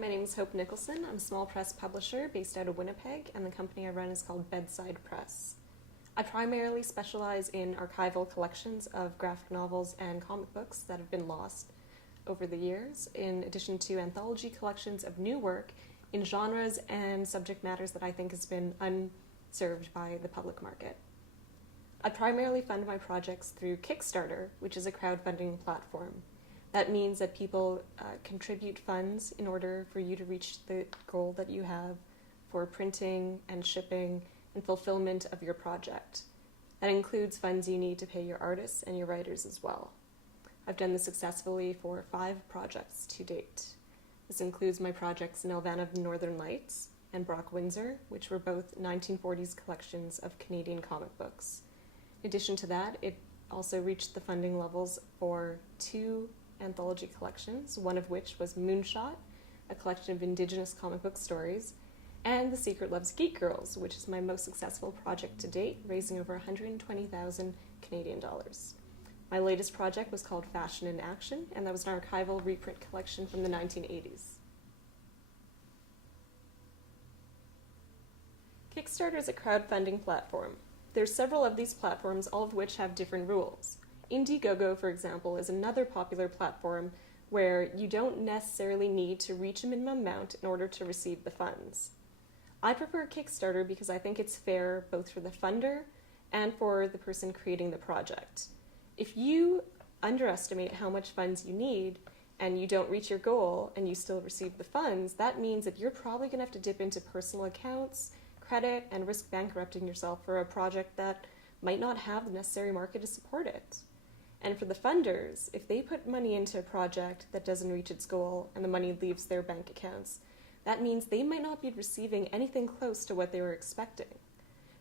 my name is Hope Nicholson. I'm a small press publisher based out of Winnipeg, and the company I run is called Bedside Press. I primarily specialize in archival collections of graphic novels and comic books that have been lost over the years, in addition to anthology collections of new work in genres and subject matters that I think has been unserved by the public market. I primarily fund my projects through Kickstarter, which is a crowdfunding platform. That means that people contribute funds in order for you to reach the goal that you have for printing and shipping and fulfillment of your project. That includes funds you need to pay your artists and your writers as well. I've done this successfully for 5 projects to date. This includes my projects Nelvana of the Northern Lights and Brock Windsor, which were both 1940s collections of Canadian comic books. In addition to that, it also reached the funding levels for 2 anthology collections, one of which was Moonshot, a collection of Indigenous comic book stories, and The Secret Loves Geek Girls, which is my most successful project to date, raising over 120,000 Canadian dollars. My latest project was called Fashion in Action, and that was an archival reprint collection from the 1980s. Kickstarter is a crowdfunding platform. There's several of these platforms, all of which have different rules. Indiegogo, for example, is another popular platform where you don't necessarily need to reach a minimum amount in order to receive the funds. I prefer Kickstarter because I think it's fair both for the funder and for the person creating the project. If you underestimate how much funds you need and you don't reach your goal and you still receive the funds, that means that you're probably going to have to dip into personal accounts, credit, and risk bankrupting yourself for a project that might not have the necessary market to support it. And for the funders, if they put money into a project that doesn't reach its goal and the money leaves their bank accounts, that means they might not be receiving anything close to what they were expecting.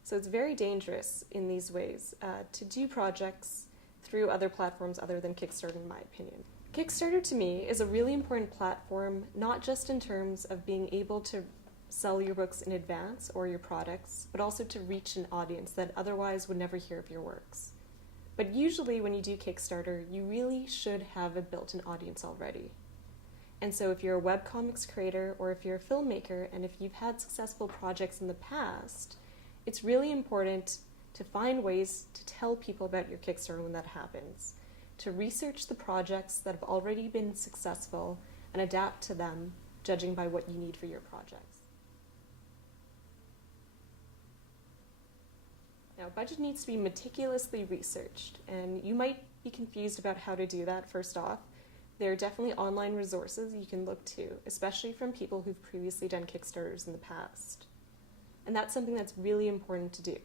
So it's very dangerous in these ways to do projects through other platforms other than Kickstarter, in my opinion. Kickstarter to me is a really important platform, not just in terms of being able to sell your books in advance or your products, but also to reach an audience that otherwise would never hear of your works. But usually when you do Kickstarter, you really should have a built-in audience already. And so if you're a webcomics creator or if you're a filmmaker and if you've had successful projects in the past, it's really important to find ways to tell people about your Kickstarter when that happens, to research the projects that have already been successful and adapt to them, judging by what you need for your projects. Now, budget needs to be meticulously researched, and you might be confused about how to do that first off. There are definitely online resources you can look to, especially from people who've previously done Kickstarters in the past. And that's something that's really important to do,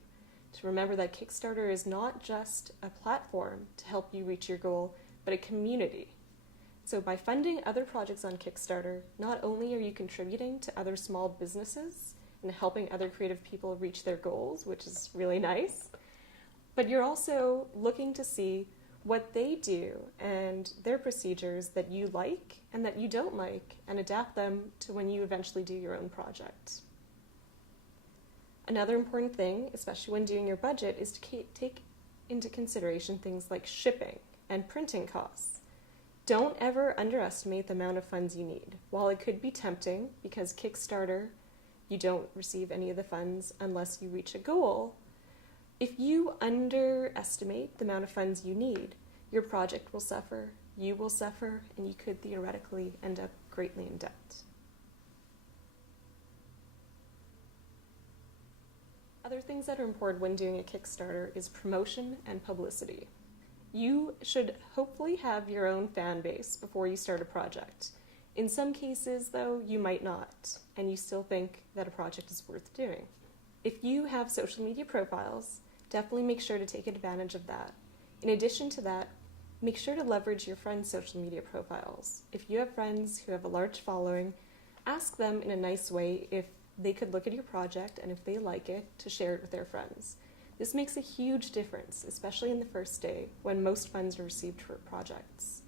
to remember that Kickstarter is not just a platform to help you reach your goal, but a community. So by funding other projects on Kickstarter, not only are you contributing to other small businesses and helping other creative people reach their goals, which is really nice, but you're also looking to see what they do and their procedures that you like and that you don't like, and adapt them to when you eventually do your own project. Another important thing, especially when doing your budget, is to take into consideration things like shipping and printing costs. Don't ever underestimate the amount of funds you need. While it could be tempting, because Kickstarter, you don't receive any of the funds unless you reach a goal, if you underestimate the amount of funds you need, your project will suffer, you will suffer, and you could theoretically end up greatly in debt. Other things that are important when doing a Kickstarter is promotion and publicity. You should hopefully have your own fan base before you start a project. In some cases, though, you might not, and you still think that a project is worth doing. If you have social media profiles, definitely make sure to take advantage of that. In addition to that, make sure to leverage your friends' social media profiles. If you have friends who have a large following, ask them in a nice way if they could look at your project and if they like it, to share it with their friends. This makes a huge difference, especially in the first day when most funds are received for projects.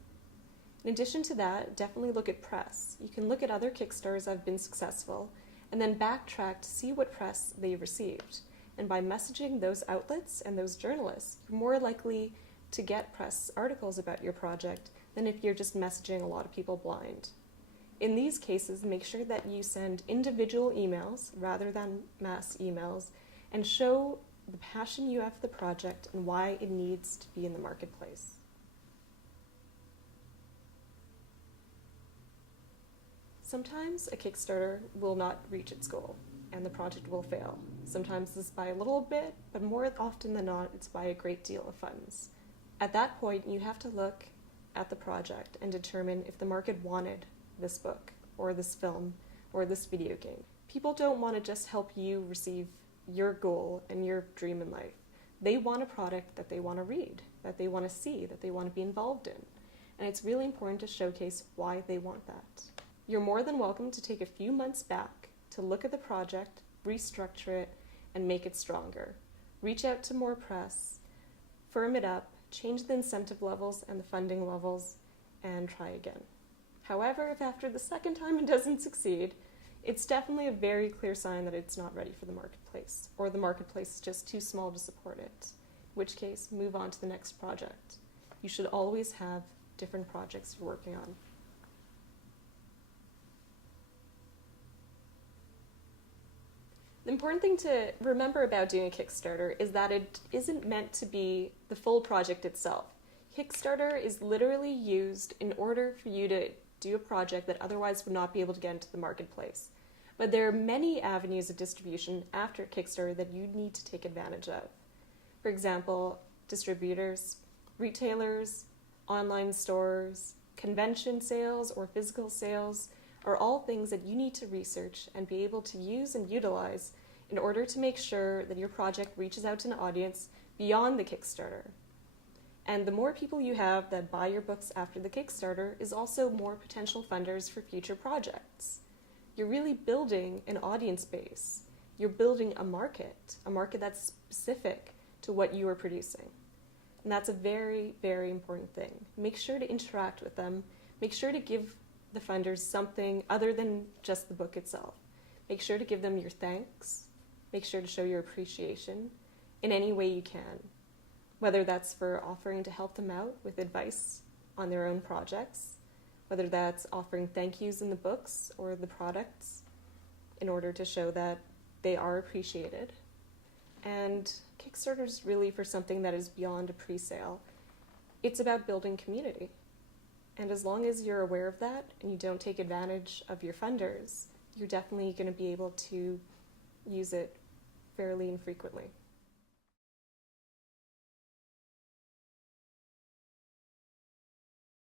In addition to that, definitely look at press. You can look at other Kickstarters that have been successful and then backtrack to see what press they received. And by messaging those outlets and those journalists, you're more likely to get press articles about your project than if you're just messaging a lot of people blind. In these cases, make sure that you send individual emails rather than mass emails and show the passion you have for the project and why it needs to be in the marketplace. Sometimes a Kickstarter will not reach its goal and the project will fail. Sometimes this is by a little bit, but more often than not, it's by a great deal of funds. At that point, you have to look at the project and determine if the market wanted this book or this film or this video game. People don't want to just help you receive your goal and your dream in life. They want a product that they want to read, that they want to see, that they want to be involved in. And it's really important to showcase why they want that. You're more than welcome to take a few months back to look at the project, restructure it, and make it stronger. Reach out to more press, firm it up, change the incentive levels and the funding levels, and try again. However, if after the second time it doesn't succeed, it's definitely a very clear sign that it's not ready for the marketplace, or the marketplace is just too small to support it, in which case, move on to the next project. You should always have different projects you're working on. The important thing to remember about doing a Kickstarter is that it isn't meant to be the full project itself. Kickstarter is literally used in order for you to do a project that otherwise would not be able to get into the marketplace. But there are many avenues of distribution after Kickstarter that you need to take advantage of. For example, distributors, retailers, online stores, convention sales or physical sales are all things that you need to research and be able to use and utilize in order to make sure that your project reaches out to an audience beyond the Kickstarter. And the more people you have that buy your books after the Kickstarter is also more potential funders for future projects. You're really building an audience base. You're building a market that's specific to what you are producing. And that's a very, very important thing. Make sure to interact with them. Make sure to give the funders something other than just the book itself. Make sure to give them your thanks. Make sure to show your appreciation in any way you can, whether that's for offering to help them out with advice on their own projects, whether that's offering thank yous in the books or the products in order to show that they are appreciated. And Kickstarter is really for something that is beyond a pre-sale. It's about building community. And as long as you're aware of that and you don't take advantage of your funders, you're definitely going to be able to use it fairly infrequently.